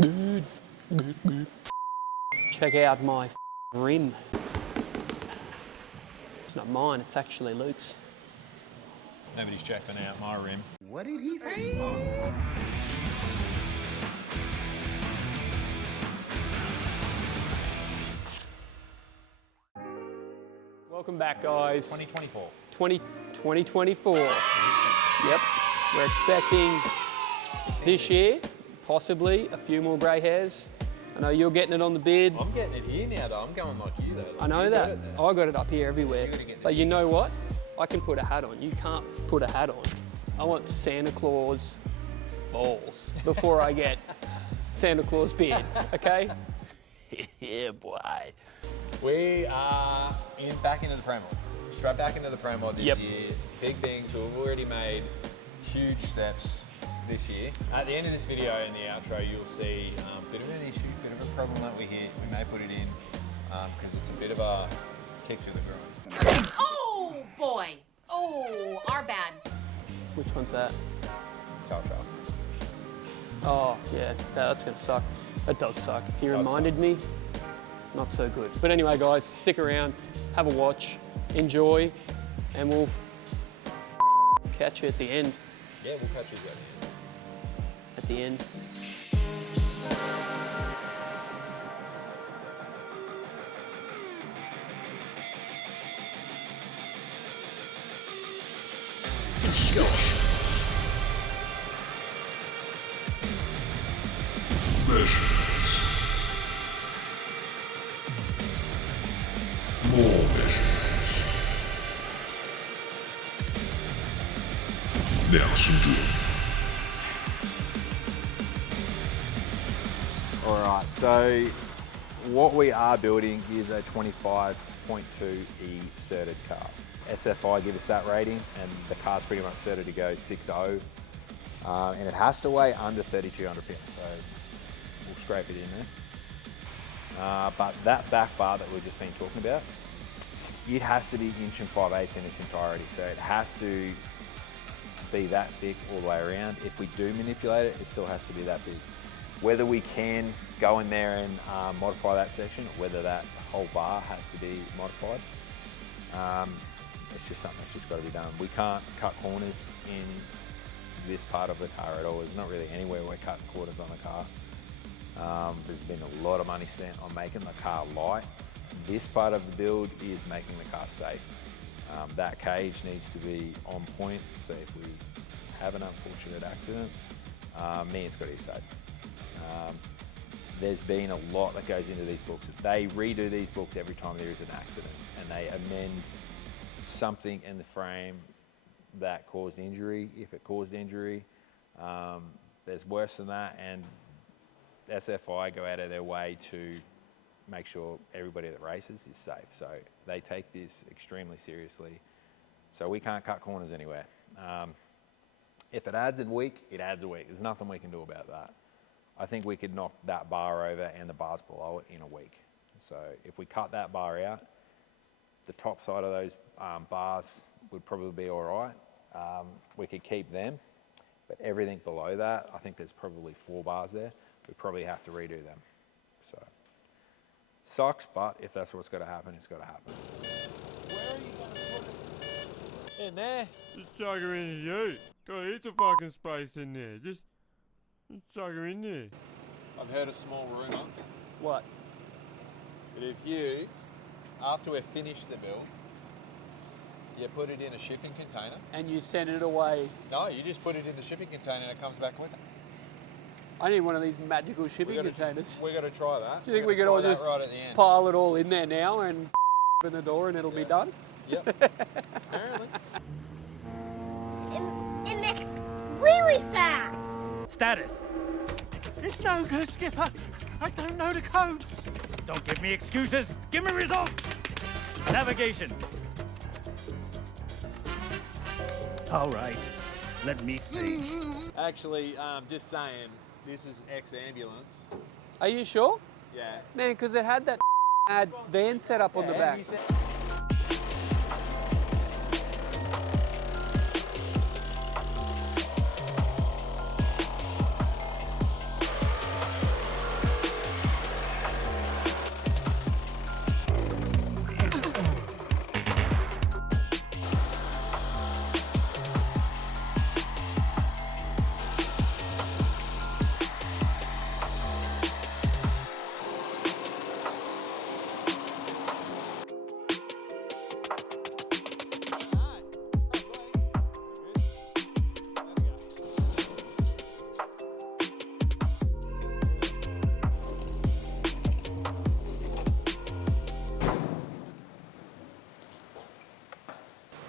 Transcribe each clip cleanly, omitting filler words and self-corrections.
Good. Check out my rim. It's not mine, it's actually Luke's. Nobody's checking out my rim. What did he say? Welcome back, guys. 2024. 2024. Yep. We're expecting this year, possibly, a few more grey hairs. I know you're getting it on the beard. I'm getting it here now, though. I'm going like you, though. I know that. I got it up here everywhere. But you know what? I can put a hat on. You can't put a hat on. I want Santa Claus balls before I get Santa Claus beard, okay? Yeah, boy. We are back into the Pro Mod. Straight back into the Pro Mod this year. Big things. We've already made huge steps this year. At the end of this video in the outro, you'll see a bit of an issue, bit of a problem that we hit. We may put it in because it's a bit of a kick to the groin. Oh boy! Oh, our bad. Which one's that? Tail shaft. Oh, yeah, that's gonna suck. That does suck. He Does reminded me, not so good. But anyway, guys, stick around, have a watch, enjoy, and we'll catch you at the end. Yeah, we'll catch you At the end. Discussions. Measurements. More measurements. Now some drill. Alright, so what we are building is a 25.2E certed car. SFI give us that rating and the car's pretty much certed to go 6.0 and it has to weigh under 3,200 pounds, so we'll scrape it in there. But that back bar that we've just been talking about, it has to be 1 5/8 in its entirety, so it has to be that thick all the way around. If we do manipulate it, it still has to be that big. Whether we can go in there and modify that section, or whether that whole bar has to be modified, it's just something that's just got to be done. We can't cut corners in this part of the car at all. There's not really anywhere we're cutting corners on the car. There's been a lot of money spent on making the car light. This part of the build is making the car safe. That cage needs to be on point, so if we have an unfortunate accident, it's got to be safe. There's been a lot that goes into these books. They redo these books every time there is an accident, and they amend something in the frame that caused injury, if it caused injury. There's worse than that, and SFI go out of their way to make sure everybody that races is safe. So they take this extremely seriously. So we can't cut corners anywhere. If it adds a week, it adds a week. There's nothing we can do about that. I think we could knock that bar over and the bars below it in a week. So if we cut that bar out, the top side of those bars would probably be all right. We could keep them, but everything below that, I think there's probably 4 bars there. We probably have to redo them. So sucks, but if that's what's got to happen, it's got to happen. Where are you going to put it? In there. Just chuck her in you. Got heaps of fucking space in there. Just chuck her in there. I've heard a small rumour. What? But if you, after we've finished the build, you put it in a shipping container. And you send it away. No, you just put it in the shipping container and it comes back with it. I need one of these magical shipping containers. We got to try that. Do you think we could all just right at the end? pile it all in there now and open the door and it'll be done? Yep. Apparently. It makes really fast. Status. It's no good, Skipper. I don't know the codes. Don't give me excuses. Give me results. Navigation. All right. Let me think. Actually, just saying, this is ex-ambulance. Are you sure? Yeah. Man, because it had that ad van set up on the back. He said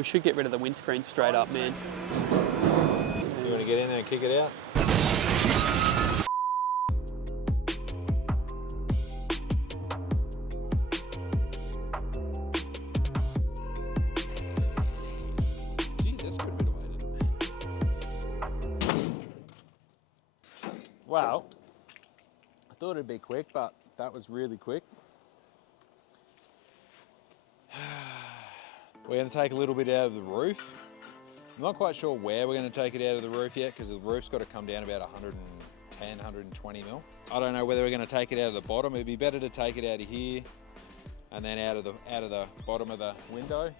We should get rid of the windscreen straight up, man. You want to get in there and kick it out? Jeez, that's quite a bit of weight, isn't it? Wow. I thought it'd be quick, but that was really quick. We're going to take a little bit out of the roof. I'm not quite sure where we're going to take it out of the roof yet, because the roof's got to come down about 110, 120 mil. I don't know whether we're going to take it out of the bottom. It'd be better to take it out of here and then out of the bottom of the window.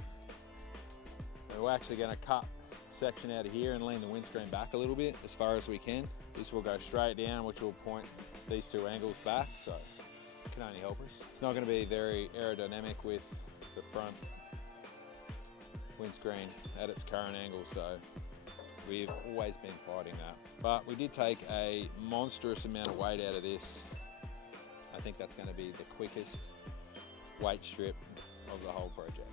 And we're actually going to cut a section out of here and lean the windscreen back a little bit as far as we can. This will go straight down, which will point these two angles back, so it can only help us. It's not going to be very aerodynamic with the front windscreen at its current angle, so we've always been fighting that. But we did take a monstrous amount of weight out of this. I think that's going to be the quickest weight strip of the whole project.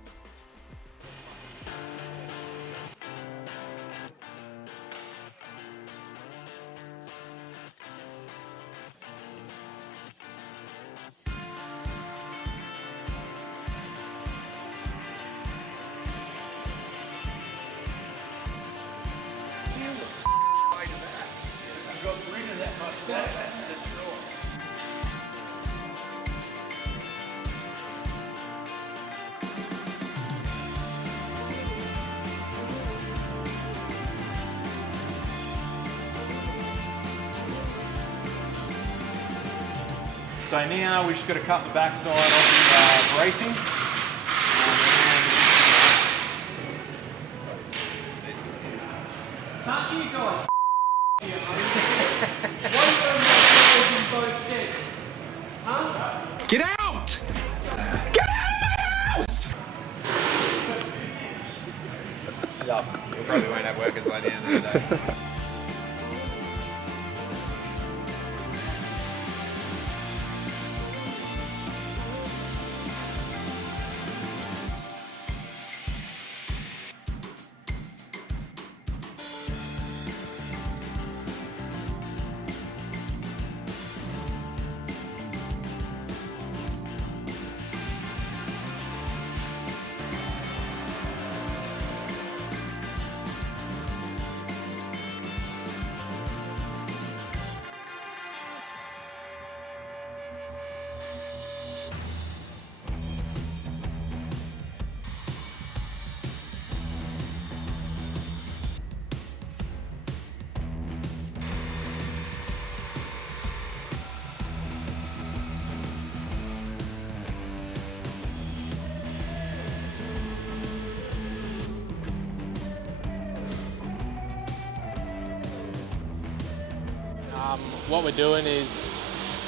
So now we just got to cut the back side off the bracing. Can't you guys here, What are in both sheds? Huh? Get out! We probably won't have workers by the end of the day. What we're doing is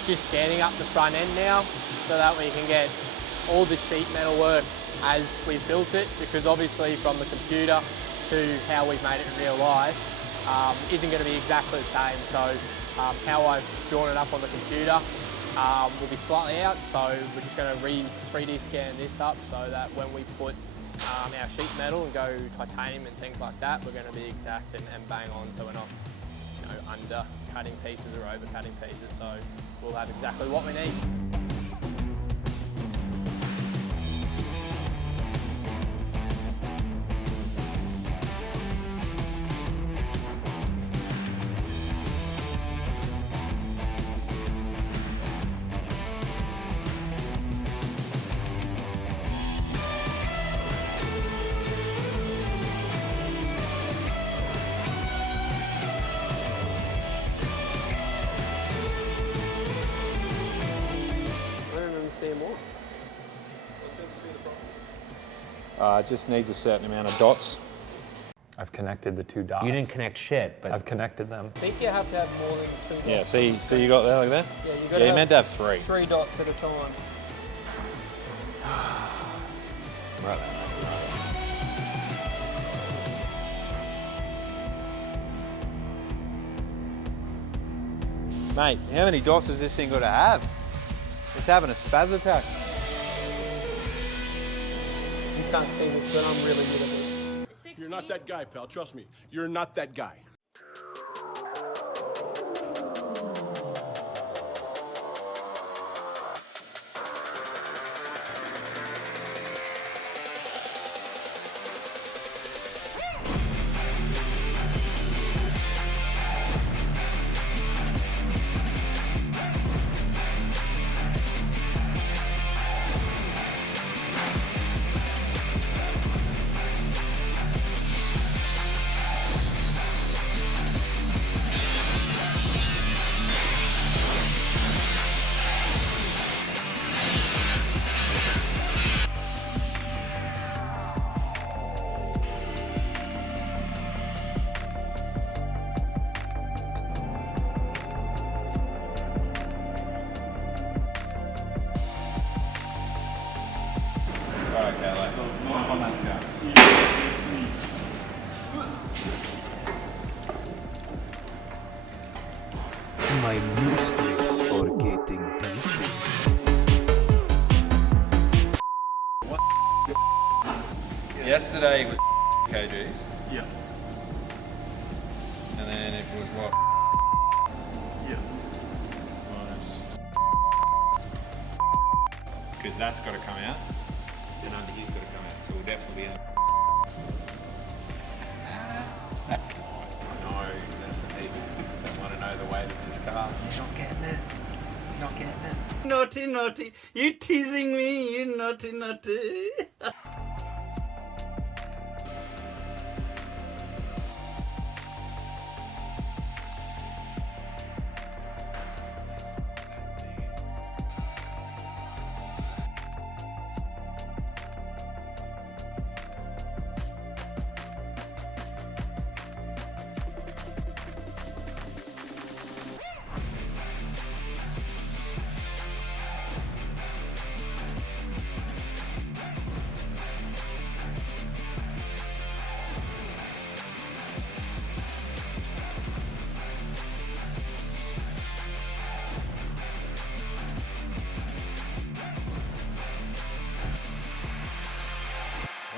just scanning up the front end now so that we can get all the sheet metal work as we've built it, because obviously from the computer to how we've made it in real life isn't going to be exactly the same. So how I've drawn it up on the computer will be slightly out, so we're just going to 3D scan this up so that when we put our sheet metal and go titanium and things like that, we're going to be exact and bang on, so we're not under cutting pieces or over cutting pieces, so we'll have exactly what we need. It just needs a certain amount of dots. I've connected the two dots. You didn't connect shit, but I've connected them. I think you have to have more than 2 dots. Yeah, so you got that like that? Yeah, you Yeah, you meant to have 3. 3 dots at a time. Right. Mate, how many dots has this thing got to have? It's having a spaz attack. You can't see this, but I'm really good at this. You're not that guy, pal. Trust me. You're not that guy. Alright, Kayla. My muscles are getting bigger. Yesterday was kgs. Yeah. And then it was what? Yeah. Because that's got to come out. And under here's got to come out. So we'll definitely be in. That's not. I know. There's some people that want to know the weight of this car. You're not getting it. You're not getting it. Naughty, naughty. You teasing me, you naughty, naughty.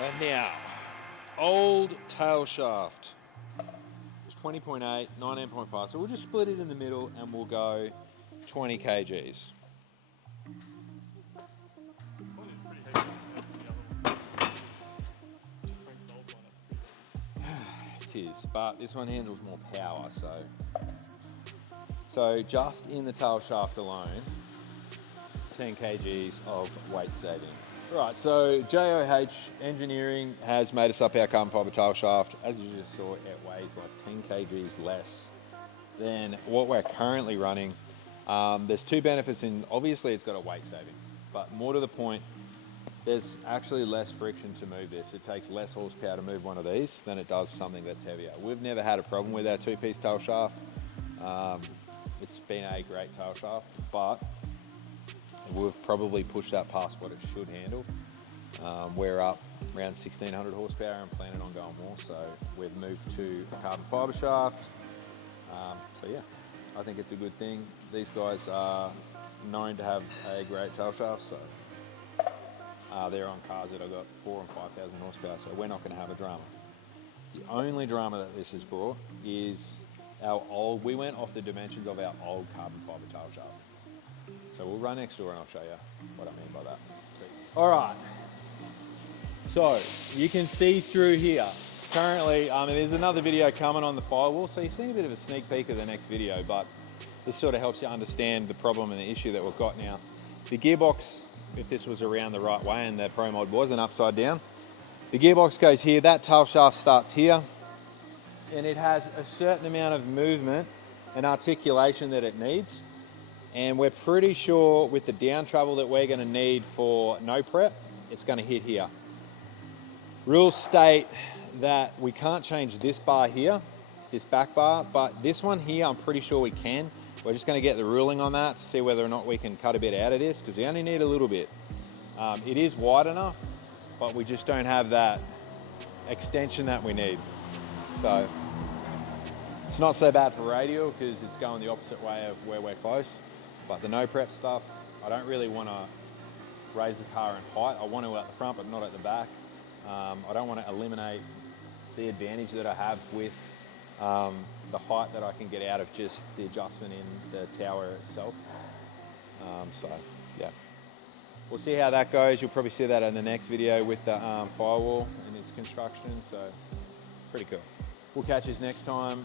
And now, old tail shaft. It's 20.8, 19.5. So we'll just split it in the middle and we'll go 20 kgs. It is, but this one handles more power, so just in the tail shaft alone, 10 kgs of weight saving. Right, so JOH Engineering has made us up our carbon fibre tail shaft. As you just saw, it weighs like 10 kgs less than what we're currently running. There's two benefits in, obviously it's got a weight saving, but more to the point, there's actually less friction to move this. It takes less horsepower to move one of these than it does something that's heavier. We've never had a problem with our two-piece tail shaft. It's been a great tail shaft, but we've probably pushed that past what it should handle. We're up around 1600 horsepower and planning on going more, so we've moved to a carbon fibre shaft. So yeah, I think it's a good thing. These guys are known to have a great tail shaft, so they're on cars that have got 4,000 and 5,000 horsepower, so we're not going to have a drama. The only drama that this has brought is we went off the dimensions of our old carbon fibre tail shaft. So we'll run next door and I'll show you what I mean by that. All right, so you can see through here. Currently, there's another video coming on the firewall, so you're seeing a bit of a sneak peek of the next video, but this sort of helps you understand the problem and the issue that we've got now. The gearbox, if this was around the right way and the Pro Mod wasn't upside down, the gearbox goes here, that tail shaft starts here, and it has a certain amount of movement and articulation that it needs. And we're pretty sure with the down travel that we're going to need for no prep, it's going to hit here. Rules state that we can't change this bar here, this back bar, but this one here, I'm pretty sure we can. We're just going to get the ruling on that to see whether or not we can cut a bit out of this, because we only need a little bit. It is wide enough, but we just don't have that extension that we need. So it's not so bad for radial because it's going the opposite way of where we're close. But the no prep stuff, I don't really want to raise the car in height. I want to at the front, but not at the back. I don't want to eliminate the advantage that I have with the height that I can get out of just the adjustment in the tower itself. So yeah, we'll see how that goes. You'll probably see that in the next video with the firewall and its construction. So pretty cool. We'll catch you next time.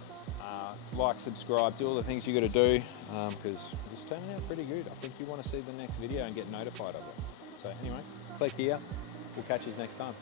Like, subscribe, do all the things you got to do because it's turning out pretty good. I think you want to see the next video and get notified of it. So anyway, click here. We'll catch you next time.